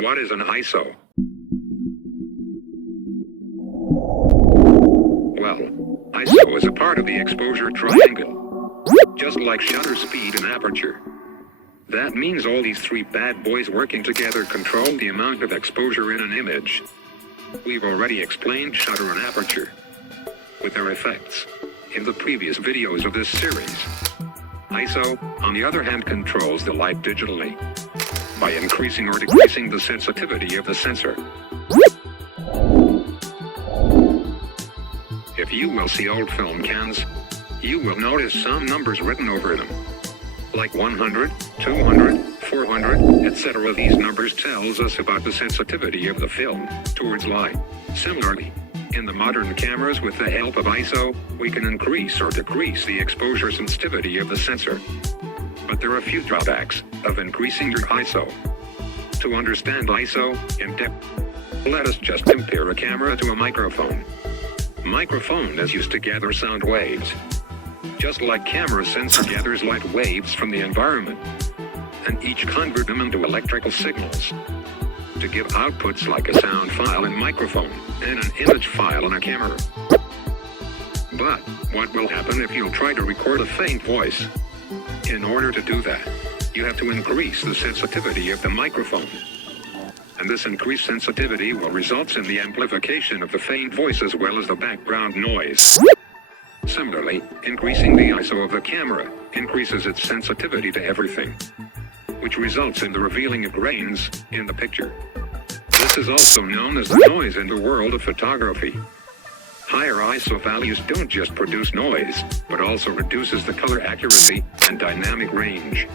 What is an ISO? Well, ISO is a part of the exposure triangle, just like shutter speed and aperture. That means all these three bad boys working together control the amount of exposure in an image. We've already explained shutter and aperture with their effects in the previous videos of this series. ISO, on the other hand, controls the light digitally by increasing or decreasing the sensitivity of the sensor. If you will see old film cans, you will notice some numbers written over them, like 100, 200, 400, etc. These numbers tells us about the sensitivity of the film towards light. Similarly, in the modern cameras, with the help of ISO, we can increase or decrease the exposure sensitivity of the sensor. But there are a few drawbacks of increasing your ISO. To understand ISO in depth, let us just compare a camera to a microphone. Microphone is used to gather sound waves, just like camera sensor gathers light waves from the environment, and each convert them into electrical signals to give outputs like a sound file in microphone and an image file in a camera. But what will happen if you try to record a faint voice? In order to do that, you have to increase the sensitivity of the microphone. And this increased sensitivity will result in the amplification of the faint voice as well as the background noise. Similarly, increasing the ISO of the camera increases its sensitivity to everything, which results in the revealing of grains in the picture. This is also known as the noise in the world of photography. Higher ISO values don't just produce noise, but also reduces the color accuracy and dynamic range.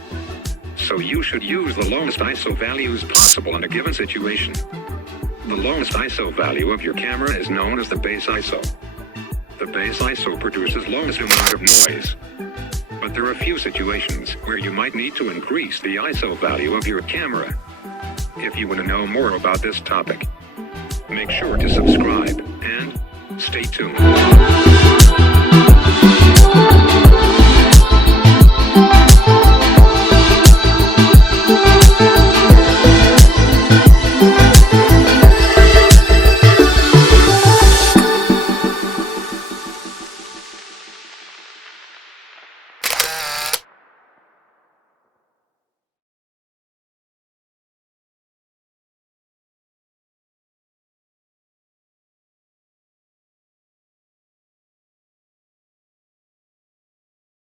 So you should use the lowest ISO values possible in a given situation. The lowest ISO value of your camera is known as the base ISO. The base ISO produces lowest amount of noise. But there are a few situations where you might need to increase the ISO value of your camera. If you want to know more about this topic, make sure to subscribe and stay tuned.